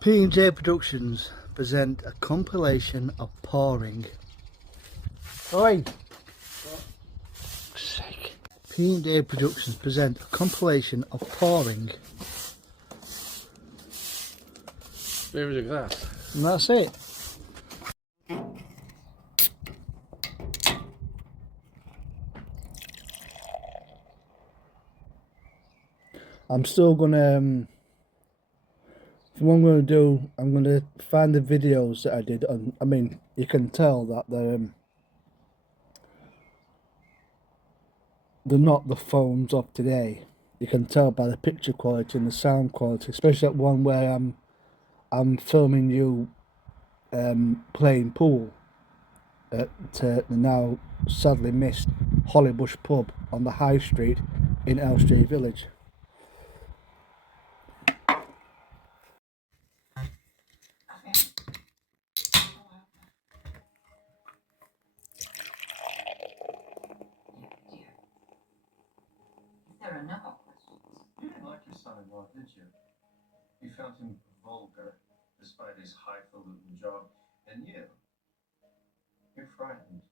P&J Productions present a compilation of pouring. Oi! Fuck's sake. P&J Productions present a compilation of pouring. Where is a glass? And that's it. I'm still gonna, what I'm gonna do, I'm gonna find the videos that I did on, I mean, you can tell that they're not the phones of today. You can tell by the picture quality and the sound quality, especially that one where I'm filming you playing pool at the now sadly missed Hollybush pub on the High Street in Elstree Village. There are no more questions. You didn't like your son-in-law, did you? You found him vulgar, despite his highfalutin job. And you're frightened.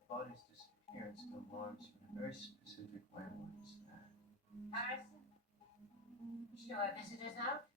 The body's disappearance alarms you in a very specific way. What is that? Harrison, show our visitors out.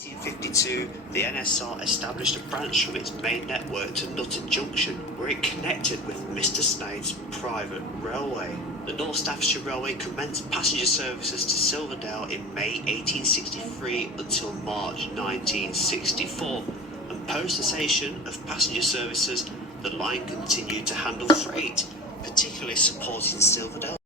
1952, the NSR established a branch from its main network to Nutton Junction, where it connected with Mr. Sneyd's private railway. The North Staffordshire Railway commenced passenger services to Silverdale in May 1863 until March 1964, and post cessation of passenger services, the line continued to handle freight, particularly supporting Silverdale.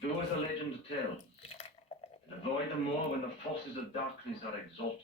Do as the legend tells, and avoid the moor when the forces of darkness are exalted.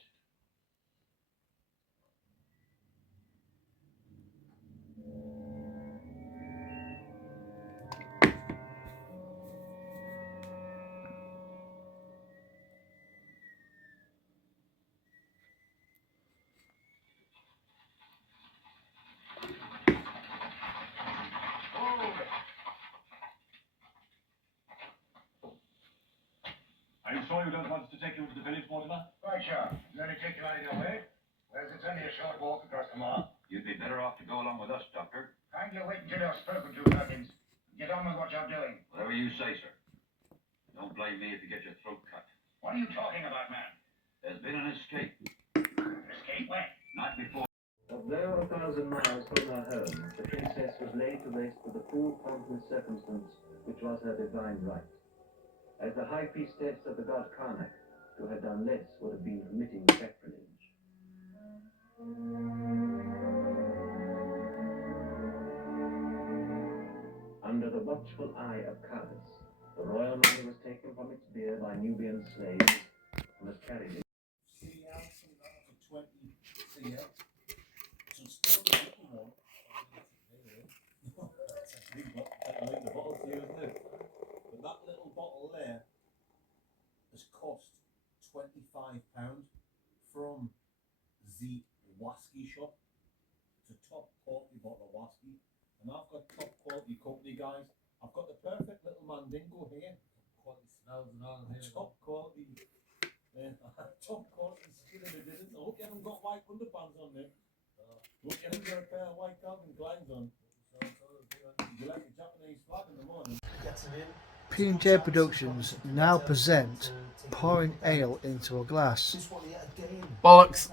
Are you sure you don't want us to take you into the village, Mortimer? Right, sure. Let me take you out of your way. Whereas it's only a short walk across the moor. You'd be better off to go along with us, Doctor. Kindly wait until you're spoken to, Perkins. Get on with what you're doing. Whatever you say, sir. Don't blame me if you get your throat cut. What are you talking about, man? There's been an escape. Escape? When? Not before. Although 1,000 miles from her home, the princess was laid to rest with the full pomp and circumstance which was her divine right. As the high priestess of the god Karnak, to have done less would have been committing sacrilege. Under the watchful eye of Cardus, the royal money was taken from its bier by Nubian slaves and was carried in. But that little bottle there has cost £25 from the Wasky shop. It's a top quality bottle of Wasky, and I've got top quality company, guys. I've got the perfect little Mandingo here. Quality smells and all. Top quality, top quality skin in the business. I hope you haven't got white underpants on there. Look, you got a pair of white Calvin Kleins on. You like a Japanese flag in the morning. P&J Productions now present pouring ale into a glass. Bollocks.